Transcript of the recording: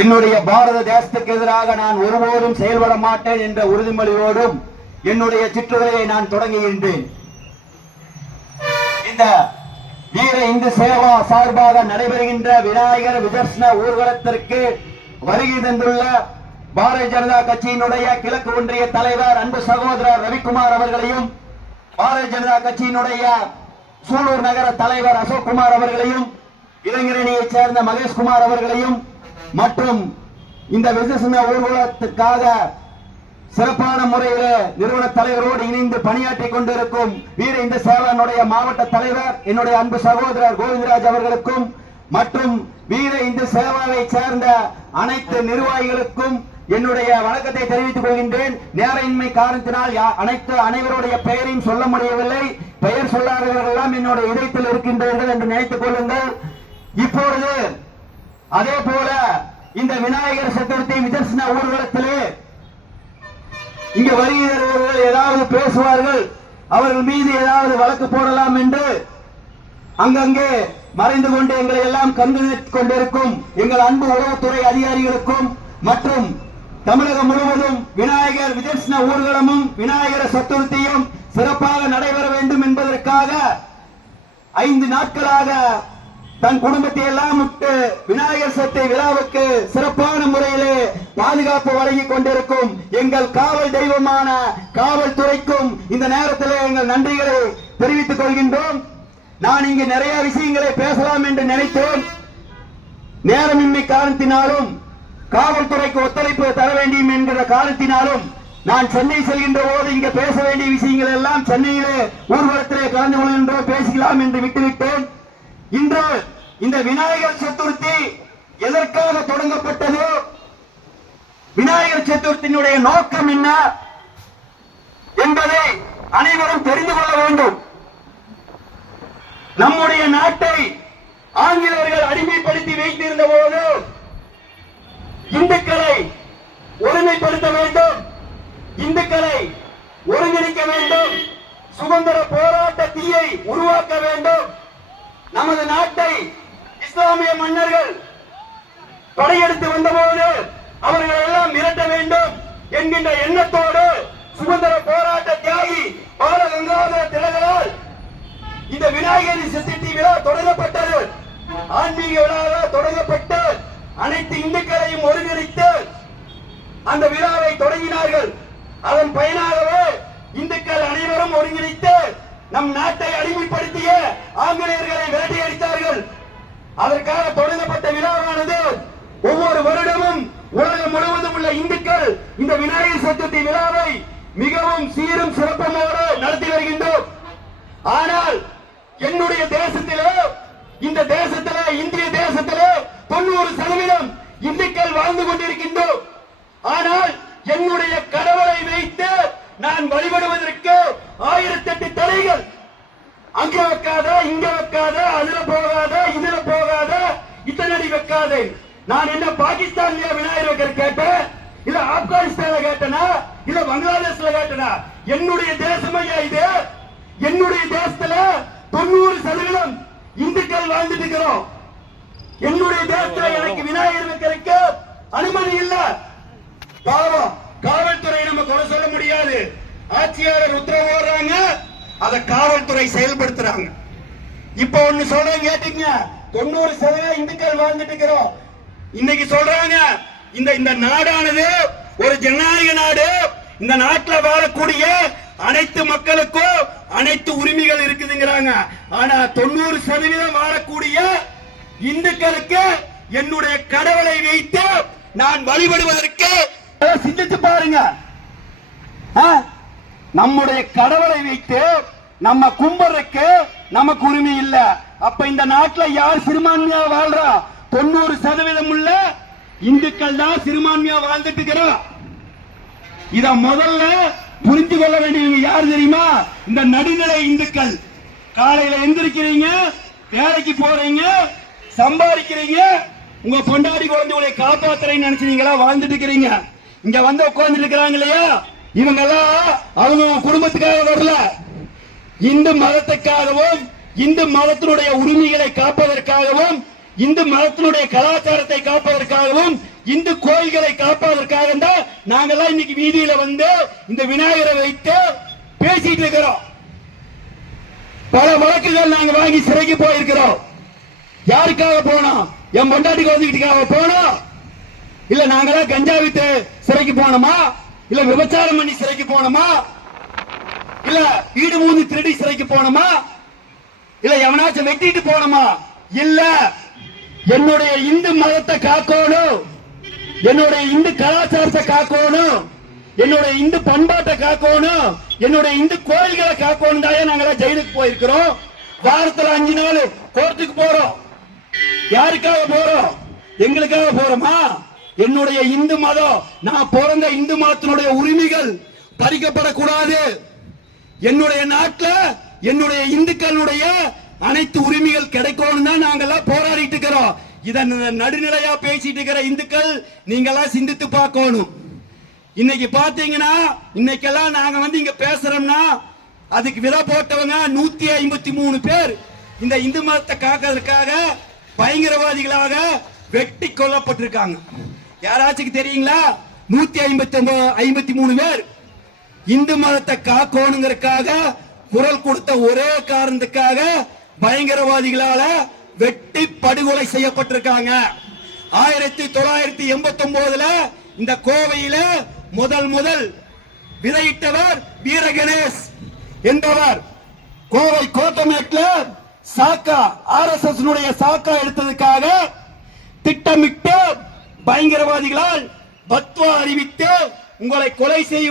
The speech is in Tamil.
என்னுடைய பாரத தேசத்துக்கு எதிராக நான் ஒருபோதும் செயல்பட மாட்டேன் என்ற உறுதிமொழியோடும் என்னுடைய சிற்றுரையை நான் தொடங்குகின்றேன். இந்த வீர இந்து சேவா சார்பாக நடைபெறுகின்ற விநாயகர் விதர்சன ஊர்வலத்திற்கு வருகை தந்துள்ள பாரதிய ஜனதா கட்சியினுடைய கிழக்கு ஒன்றிய தலைவர் அன்பு சகோதரர் ரவிக்குமார் அவர்களையும், பாரதிய ஜனதா கட்சியினுடைய சூலூர் நகர தலைவர் அசோக்குமார் அவர்களையும், இளைஞரணியைச் சேர்ந்த மகேஷ்குமார் அவர்களையும் மற்றும் இந்த விசேஷ ஊர்வலத்துக்காக சிறப்பான முறையில் நிறுவன தலைவரோடு இணைந்து பணியாற்றிக் கொண்டிருக்கும் வீர இந்து சேவனுடைய மாவட்ட தலைவர் என்னுடைய அன்பு சகோதரர் கோவிந்தராஜ் அவர்களுக்கும் மற்றும் வீர இந்து சேவாவை சேர்ந்த அனைத்து நிர்வாகிகளுக்கும் என்னுடைய வணக்கத்தை தெரிவித்துக் கொள்கின்றேன். நேரமின்மை காரணத்தினால் அனைவருடைய பெயரையும் சொல்ல முடியவில்லை. பெயர் சொல்லாதவர்கள் எல்லாம் என்னுடைய இதயத்தில் இருக்கின்றீர்கள் என்று நினைத்துக் கொள்ளுங்கள். இப்பொழுது அதே போல இந்த விநாயகர் சதுர்த்தி விதர்சன ஊர்வலத்திலே இங்கு வருகிறவர்கள் ஏதாவது பேசுவார்கள், அவர்கள் மீது ஏதாவது வழக்கு போடலாம் என்று அங்கங்கே மறைந்து கொண்டு எங்களை எல்லாம் கண்காணித்துக் கொண்டிருக்கும் எங்கள் அன்பு உளவுத்துறை அதிகாரிகளுக்கும் மற்றும் தமிழகம் முழுவதும் விநாயகர் விதர்சன ஊர்வலமும் விநாயகர் சதுர்த்தியும் சிறப்பாக நடைபெற வேண்டும் என்பதற்காக 5 நாட்களாக தன் குடும்பத்தை எல்லாம் விட்டு விநாயகர் சதுர்த்தி விழாவுக்கு சிறப்பான முறையிலே பாதுகாப்பு வழங்கிக் கொண்டிருக்கும் எங்கள் காவல் தெய்வமான காவல்துறைக்கும் இந்த நேரத்தில் எங்கள் நன்றிகளை தெரிவித்துக் கொள்கின்றோம். நான் இங்கு நிறைய விஷயங்களை பேசலாம் என்று நினைத்தேன். நேரமின்மை காரணத்தினாலும் காவல்துறைக்கு ஒத்துழைப்பு தர வேண்டும் என்கிற காரணத்தினாலும் நான் சென்னை செல்கின்ற போது இங்க பேச வேண்டிய விஷயங்கள் எல்லாம் சென்னையிலே ஊர்வலத்திலே கலந்து கொள்கின்றோம் பேசலாம் என்று விட்டுவிட்டேன். இன்று இந்த விநாயகர் சதுர்த்தி எதற்காக தொடங்கப்பட்டது, விநாயகர் சதுர்த்தியினுடைய நோக்கம் என்ன என்பதை அனைவரும் தெரிந்து கொள்ள வேண்டும். நம்முடைய நாட்டை ஆங்கிலேயர்கள் அடிமைப்படுத்தி வைத்திருந்த போது இந்துக்களை ஒருமைப்படுத்த வேண்டும், இந்துக்களை ஒருங்கிணைக்க வேண்டும், சுதந்திர போராட்ட தீயை உருவாக்க வேண்டும், நமது நாட்டை இஸ்லாமிய மன்னர்கள் படையெடுத்து வந்தபோது அவர்கள் எல்லாம் மிரட்ட வேண்டும் என்கின்ற எண்ணத்தோடு சுதந்திர போராட்ட தியாகி பால கங்காதர திலகரால் இந்த விநாயகர் சதுர்த்தி விழா தொடங்கப்பட்டது. ஆன்மீக விழாவாக தொடங்கப்பட்டு அனைத்து இந்துக்களையும் ஒருங்கிணைத்து அந்த விழாவை தொடங்கினார்கள். அதன் பயனாகவே இந்துக்கள் அனைவரும் ஒருங்கிணைத்து நம் நாட்டை அடிமைப்படுத்திய ஆங்கிலேயர்களை விரட்டியடித்தார்கள். அதற்காக தொடங்கப்பட்ட விழாவானது ஒவ்வொரு வருடமும் உலகம் முழுவதும் உள்ள இந்துக்கள் இந்த விநாயகர் சதுர்த்தி விழாவை மிகவும் சீரும் சிறப்பமோடு நடத்தி வருகின்றோம். ஆனால் என்னுடைய தேசத்திலே, இந்த தேசத்திலே, இந்திய தேசத்திலே 90% இந்துக்கள் வாழ்ந்து கொண்டிருக்கின்றோம். ஆனால் என்னுடைய கடவுளை வைத்து நான் வழிபடுவதற்கு 1008 தடைகள். அங்க வைக்காத, இங்க வைக்காத, அதுல போகாத, இதுல போகாத, இத்தனை வைக்காத. நான் என்ன பாகிஸ்தான்ல விநாயகர் கேட்டேன், இல்ல ஆப்கானிஸ்தான்ல கேட்டனா, இல்ல பங்களாதேஷ்ல கேட்டனா? என்னுடைய தேசம் ஐயா இது. என்னுடைய தேசத்துல 90% இந்துக்கள் வாழ்ந்துட்டு இருக்கிறோம். என்னுடைய தேசத்துல எனக்கு விநாயகர் வைக்கிறதுக்கு அனுமதி இல்ல. பாவம், காவல்துறை நம்ம குறை சொல்ல முடியாது. ஆட்சியாளர் உத்தரவு போடுறாங்க, அதை காவல்துறை செயல்படுத்துறாங்க. இப்ப ஒண்ணு சொல்றேன் கேட்டீங்க, 90% இந்துக்கள் வாழ்ந்துட்டு இருக்கிறோம். இன்னைக்கு சொல்றாங்க இந்த நாடானது ஒரு ஜனநாயக நாடு, இந்த நாட்டில் வாழக்கூடிய அனைத்து மக்களுக்கும் அனைத்து உரிமைகள் இருக்குதுங்கிறாங்க. ஆனா 90% வாழக்கூடிய இந்துக்களுக்கு என்னுடைய கடவுளை வைத்து நான் வழிபடுவதற்கு சிந்தித்து பாருங்க. நம்முடைய கடவுளை வைத்து நம்ம கும்பருக்கு நமக்கு உரிமை இல்ல. அப்ப இந்த நாட்டில் யார் சிறுபான்மையா வாழ்றா? 90% உள்ள இந்துக்கள் தான் சிறுபான்மையா வாழ்ந்துட்டு இருக்கிறோம். இத முதல்ல புரிந்து கொள்ள வேண்டியவங்க யார் தெரியுமா? இந்த நடுநிலை இந்துக்கள். காலையில எந்திரிக்கிறீங்க, வேலைக்கு போறீங்க, சம்பாதிக்கிறீங்க, உங்க பொண்டாடி குழந்தைகளை காப்பாத்துறேன்னு நினைச்சீங்களா? வாழ்ந்துட்டு இருக்கிறீங்க. இங்க வந்து உட்கார்ந்து இருக்கிறாங்க இல்லையா, இவங்க எல்லாம் அவங்க குடும்பத்துக்காக வரல, இந்து மதத்துக்காகவும் இந்து மதத்தினுடைய உரிமைகளை காப்பதற்காகவும் இந்து மதத்தினுடைய கலாச்சாரத்தை காப்பதற்காகவும் இந்து கோயில்களை காப்பதற்காக தான் நாங்கெல்லாம் இன்னைக்கு வீதியில வந்து இந்த விநாயகரை வைத்து பேசிட்டு இருக்கிறோம். பல வழக்குகள் நாங்க வாங்கி சிறைக்கு போயிருக்கிறோம். யாருக்காக போனோம்? என் பொண்டாட்டி குழந்தைகளுக்காக போனோம்? இல்ல நாங்களாம் கஞ்சா வித்து சிறைக்கு போனோமா? இல்ல விபச்சாரம் பண்ணி சிறைக்கு போனோமா? இல்ல வீடு மூந்து திருடி சிறைக்கு போனோமா? இல்ல எவனாச்சும் வெட்டிட்டு போனோமா? இல்ல, என்னுடைய இந்து மதத்தை காக்கணும், என்னுடைய இந்து கலாச்சாரத்தை காக்கணும், என்னுடைய இந்து பண்பாட்டை காக்கணும், என்னுடைய இந்து கோயில்களை காக்கணும் தான் நாங்க ஜெயிலுக்கு போயிருக்கிறோம். வாரத்துல 5 நாள் கோர்ட்டுக்கு போறோம். யாருக்காக போறோம்? எங்களுக்காக போறோமா? என்னுடைய இந்து மதம், நான் பிறந்த இந்து மதத்தினுடைய உரிமைகள் பறிக்கப்படக்கூடாது. என்னுடைய நாட்டில் என்னுடைய இந்துக்களுடைய அனைத்து உரிமைகள் கிடைக்கணும் தான் நாங்கெல்லாம் போராடிட்டு இருக்கிறோம். இத நடுநிலையா பேசிட்டு இருக்கிற இந்துக்கள் நீங்கெல்லாம் சிந்தித்து பார்க்கணும். இன்னைக்கு பாத்தீங்கன்னா, இன்னைக்கெல்லாம் நாங்க வந்து இங்க பேசுறோம்னா அதுக்கு விதை போட்டவங்க 153 பேர் இந்த இந்து மதத்தை காக்கிறதுக்காக பயங்கரவாதிகளாக வெட்டி கொல்லப்பட்டிருக்காங்க. யாராச்சும் தெரியுங்களா? 153 பேர் இந்து மதத்தை காக்கணுங்கிறதுக்காக குரல் கொடுத்த ஒரே காரணத்துக்காக பயங்கரவாதிகளால வெட்டி படுகொலை செய்யப்பட்டிருக்காங்க. 1989 இந்த கோவையில முதல் விதையிட்டவர் வீர கணேஷ் என்பவர். கோவை கோட்டமேட்ல சாக்கா RSS சாக்கா எடுத்ததுக்காக திட்டமிட்டு பயங்கரவாதிகளால் பத்வா அறிவித்து உங்களை கொலை செய்ய